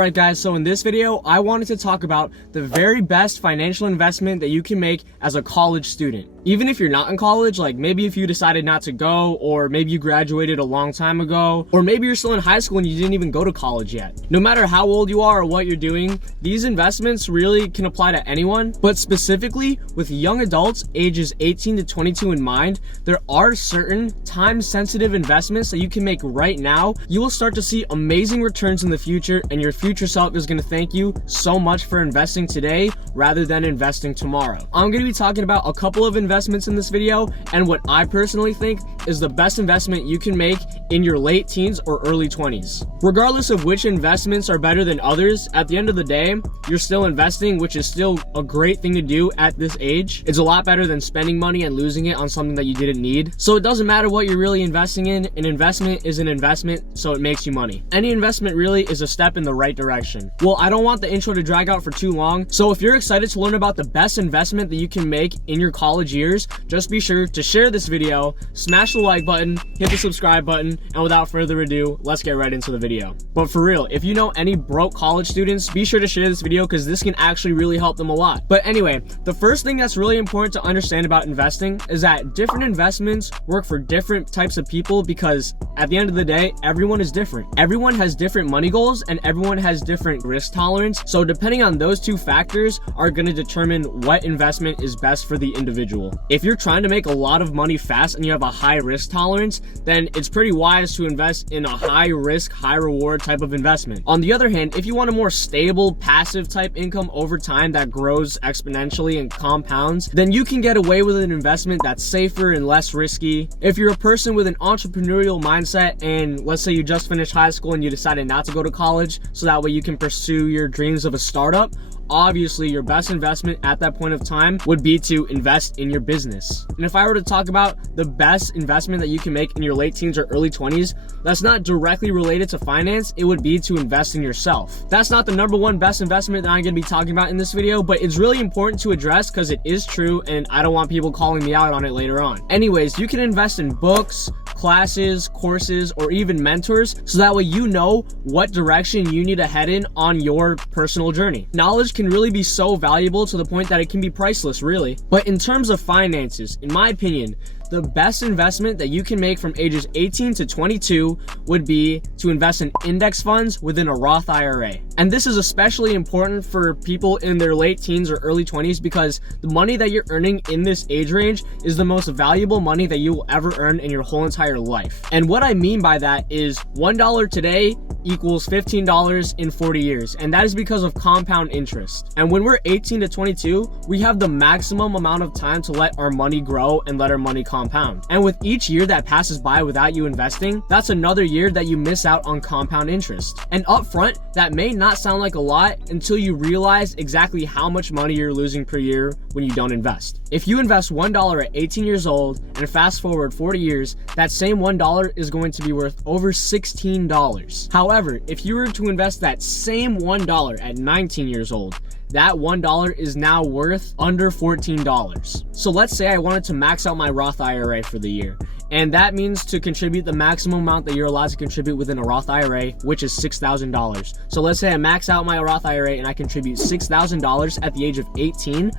Alright guys, so in this video, I wanted to talk about the very best financial investment that you can make as a college student. Even if you're not in college, like maybe if you decided not to go, or maybe you graduated a long time ago, or maybe you're still in high school and you didn't even go to college yet. No matter how old you are or what you're doing, these investments really can apply to anyone, but specifically with young adults ages 18 to 22 in mind, there are certain time-sensitive investments that you can make right now. You will start to see amazing returns in the future, and your future self is going to thank you so much for investing today rather than investing tomorrow. I'm going to be talking about a couple of investments in this video and what I personally think is the best investment you can make in your late teens or early 20s. Regardless of which investments are better than others, at the end of the day, you're still investing, which is still a great thing to do at this age. It's a lot better than spending money and losing it on something that you didn't need. So it doesn't matter what you're really investing in. An investment is an investment, so it makes you money. Any investment really is a step in the right direction. Well, I don't want the intro to drag out for too long, so if you're excited to learn about the best investment that you can make in your college years, just be sure to share this video, smash the like button, hit the subscribe button, and without further ado, let's get right into the video. But for real, if you know any broke college students, be sure to share this video because this can actually really help them a lot. But anyway, the first thing that's really important to understand about investing is that different investments work for different types of people, because at the end of the day, everyone is different. Everyone has different money goals and everyone has different risk tolerance. So depending on those two factors are going to determine what investment is best for the individual. If you're trying to make a lot of money fast and you have a high risk tolerance, then it's pretty wise to invest in a high risk, high reward type of investment. On the other hand, if you want a more stable, passive type income over time that grows exponentially and compounds, then you can get away with an investment that's safer and less risky. If you're a person with an entrepreneurial mindset and let's say you just finished high school and you decided not to go to college so that way you can pursue your dreams of a startup, obviously your best investment at that point of time would be to invest in your business. And if I were to talk about the best investment that you can make in your late teens or early 20s, that's not directly related to finance, it would be to invest in yourself. That's not the number one best investment that I'm going to be talking about in this video, but it's really important to address because it is true and I don't want people calling me out on it later on. Anyways, you can invest in books, classes, courses, or even mentors so that way you know what direction you need to head in on your personal journey. Knowledge can really be so valuable to the point that it can be priceless, really. But in terms of finances, in my opinion, the best investment that you can make from ages 18 to 22 would be to invest in index funds within a Roth IRA. And this is especially important for people in their late teens or early 20s because the money that you're earning in this age range is the most valuable money that you will ever earn in your whole entire life. And what I mean by that is $1 today equals $15 in 40 years. And that is because of compound interest. And when we're 18 to 22, we have the maximum amount of time to let our money grow and let our money compound. And with each year that passes by without you investing, that's another year that you miss out on compound interest. And up front, that may not sound like a lot until you realize exactly how much money you're losing per year when you don't invest. If you invest $1 at 18 years old and fast forward 40 years, that same $1 is going to be worth over $16. However, if you were to invest that same $1 at 19 years old, that $1 is now worth under $14. So let's say I wanted to max out my Roth IRA for the year. And that means to contribute the maximum amount that you're allowed to contribute within a Roth IRA, which is $6,000. So let's say I max out my Roth IRA and I contribute $6,000 at the age of 18.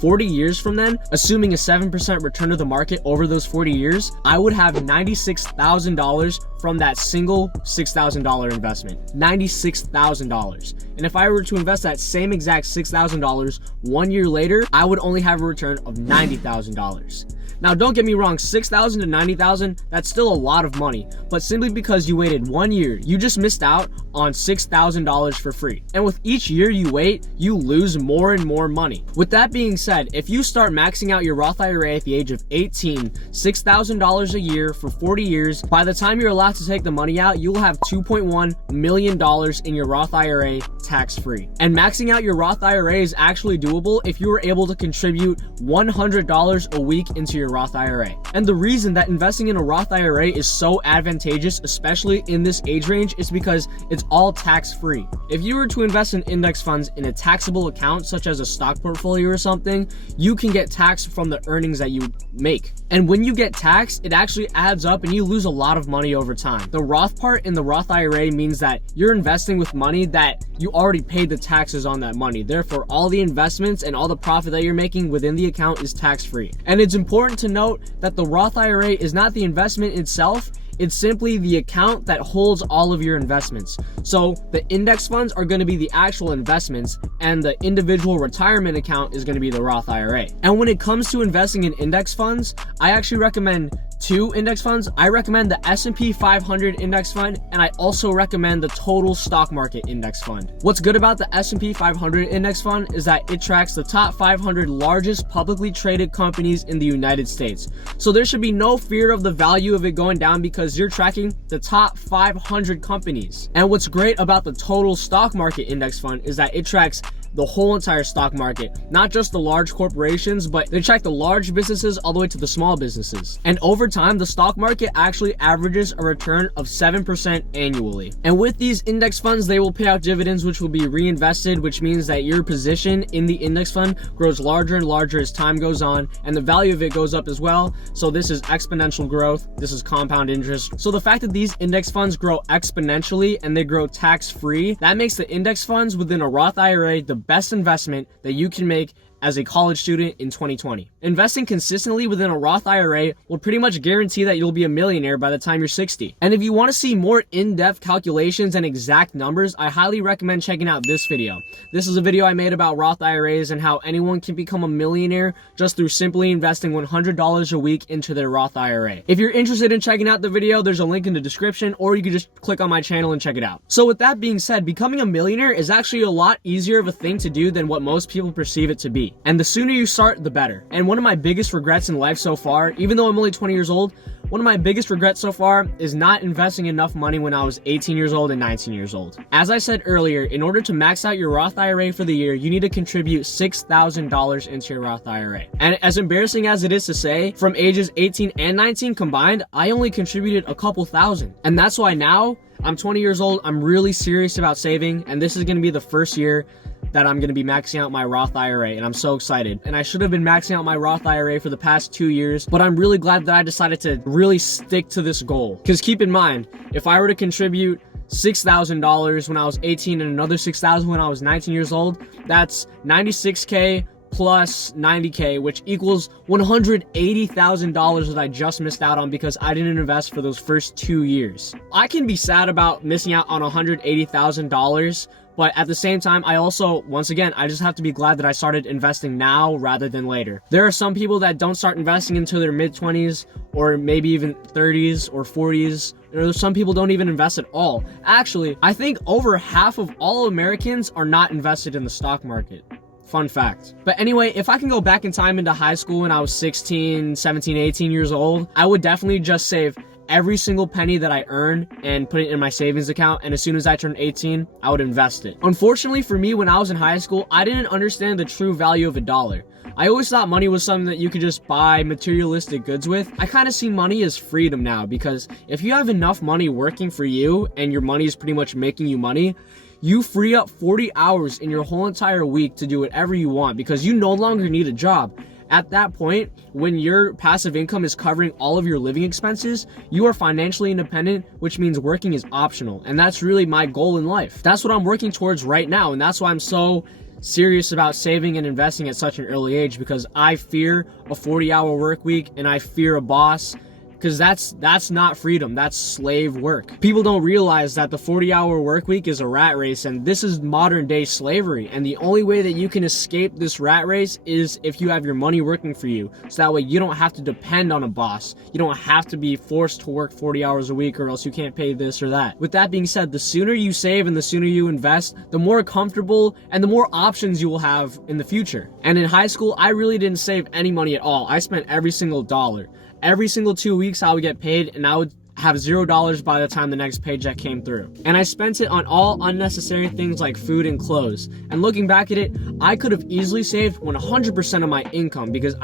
40 years from then, assuming a 7% return to the market over those 40 years, I would have $96,000 from that single $6,000 investment. $96,000. And if I were to invest that same exact $6,000 1 year later, I would only have a return of $90,000. Now, don't get me wrong, $6,000 to $90,000, that's still a lot of money, but simply because you waited 1 year, you just missed out on $6,000 for free. And with each year you wait, you lose more and more money. With that being said, if you start maxing out your Roth IRA at the age of 18, $6,000 a year for 40 years, by the time you're allowed to take the money out, you will have $2.1 million in your Roth IRA tax-free. And maxing out your Roth IRA is actually doable if you were able to contribute $100 a week into your your Roth IRA. And the reason that investing in a Roth IRA is so advantageous, especially in this age range, is because it's all tax-free. If you were to invest in index funds in a taxable account, such as a stock portfolio or something, you can get taxed from the earnings that you make. And when you get taxed, it actually adds up and you lose a lot of money over time. The Roth part in the Roth IRA means that you're investing with money that you already paid the taxes on that money. Therefore, all the investments and all the profit that you're making within the account is tax-free. And it's important to note that the Roth IRA is not the investment itself, it's simply the account that holds all of your investments. So the index funds are going to be the actual investments, and the individual retirement account is going to be the Roth IRA. And when it comes to investing in index funds, I actually recommend two index funds. I recommend the S&P 500 index fund, and I also recommend the total stock market index fund. What's good about the S&P 500 index fund is that it tracks the top 500 largest publicly traded companies in the United States. So there should be no fear of the value of it going down because you're tracking the top 500 companies. And what's great about the total stock market index fund is that it tracks the whole entire stock market, not just the large corporations, but they track the large businesses all the way to the small businesses. And over time, the stock market actually averages a return of 7% annually. And with these index funds, they will pay out dividends, which will be reinvested, which means that your position in the index fund grows larger and larger as time goes on, and the value of it goes up as well. So this is exponential growth. This is compound interest. So the fact that these index funds grow exponentially and they grow tax-free, that makes the index funds within a Roth IRA the best investment that you can make as a college student in 2020. Investing consistently within a Roth IRA will pretty much guarantee that you'll be a millionaire by the time you're 60. And if you want to see more in-depth calculations and exact numbers, I highly recommend checking out this video. This is a video I made about Roth IRAs and how anyone can become a millionaire just through simply investing $100 a week into their Roth IRA. If you're interested in checking out the video, there's a link in the description, or you can just click on my channel and check it out. So with that being said, becoming a millionaire is actually a lot easier of a thing to do than what most people perceive it to be. And the sooner you start, the better. And one of my biggest regrets in life so far, even though I'm only 20 years old, one of my biggest regrets so far is not investing enough money when I was 18 years old and 19 years old. As I said earlier, in order to max out your Roth IRA for the year, you need to contribute $6,000 into your Roth IRA. And as embarrassing as it is to say, from ages 18 and 19 combined, I only contributed a couple thousand. And that's why now, I'm 20 years old, I'm really serious about saving, and this is going to be the first year that I'm going to be maxing out my Roth IRA, and I'm so excited. And I should have been maxing out my Roth IRA for the past 2 years, but I'm really glad that I decided to really stick to this goal. Because keep in mind, if I were to contribute $6,000 when I was 18 and another $6,000 when I was 19 years old, that's $96K plus $90K, which equals $180,000 that I just missed out on because I didn't invest for those first 2 years. I can be sad about missing out on $180,000, but at the same time, I also, once again, I just have to be glad that I started investing now rather than later. There are some people that don't start investing until their mid-20s or maybe even 30s or 40s. Or some people don't even invest at all. Actually, I think over half of all Americans are not invested in the stock market. Fun fact. But anyway, if I can go back in time into high school when I was 16, 17, 18 years old, I would definitely just save every single penny that I earn and put it in my savings account, and as soon as I turned 18, I would invest it. Unfortunately for me, when I was in high school, I didn't understand the true value of a dollar. I always thought money was something that you could just buy materialistic goods with. I kind of see money as freedom now, because if you have enough money working for you and your money is pretty much making you money, you free up 40 hours in your whole entire week to do whatever you want because you no longer need a job. At that point, when your passive income is covering all of your living expenses, you are financially independent, which means working is optional. And that's really my goal in life. That's what I'm working towards right now. And that's why I'm so serious about saving and investing at such an early age, because I fear a 40-hour work week and I fear a boss. Because that's not freedom, that's slave work. People don't realize that the 40-hour work week is a rat race, and this is modern day slavery. And the only way that you can escape this rat race is if you have your money working for you. So that way you don't have to depend on a boss. You don't have to be forced to work 40 hours a week or else you can't pay this or that. With that being said, the sooner you save and the sooner you invest, the more comfortable and the more options you will have in the future. And in high school, I really didn't save any money at all. I spent every single dollar. Every single 2 weeks I would get paid and I would have $0 by the time the next paycheck came through. And I spent it on all unnecessary things like food and clothes. And looking back at it, I could have easily saved 100% of my income because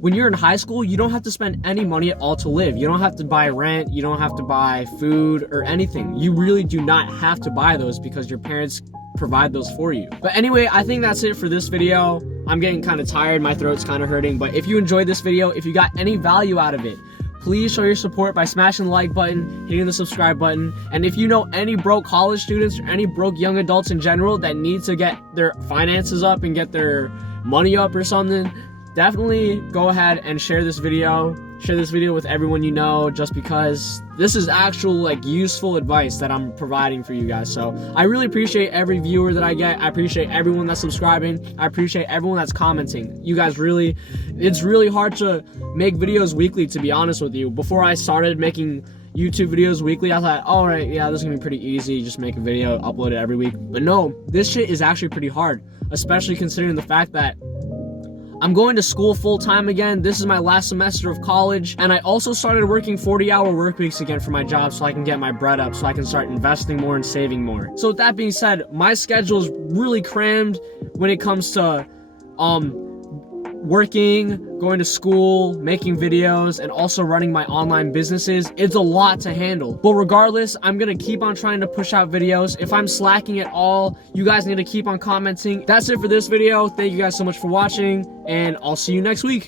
when you're in high school, you don't have to spend any money at all to live. You don't have to buy rent, you don't have to buy food or anything. You really do not have to buy those because your parents provide those for you. But anyway, I think that's it for this video. I'm getting kind of tired, my throat's kind of hurting, but if you enjoyed this video, if you got any value out of it, please show your support by smashing the like button, hitting the subscribe button, and if you know any broke college students or any broke young adults in general that need to get their finances up and get their money up or something, definitely go ahead and share this video. Share this video with everyone you know, just because this is actual like useful advice that I'm providing for you guys. So I really appreciate every viewer that I get. I appreciate everyone that's subscribing. I appreciate everyone that's commenting. You guys really, it's really hard to make videos weekly, to be honest with you. Before I started making YouTube videos weekly, I thought, all right, yeah, this is gonna be pretty easy. Just make a video, upload it every week. But no, this shit is actually pretty hard, especially considering the fact that I'm going to school full-time again. This is my last semester of college, and I also started working 40-hour work weeks again for my job so I can get my bread up, so I can start investing more and saving more. So with that being said, my schedule is really crammed when it comes to working, going to school, making videos, and also running my online businesses. It's a lot to handle. But regardless, I'm gonna keep on trying to push out videos. If I'm slacking at all, you guys need to keep on commenting. That's it for this video. Thank you guys so much for watching, and I'll see you next week.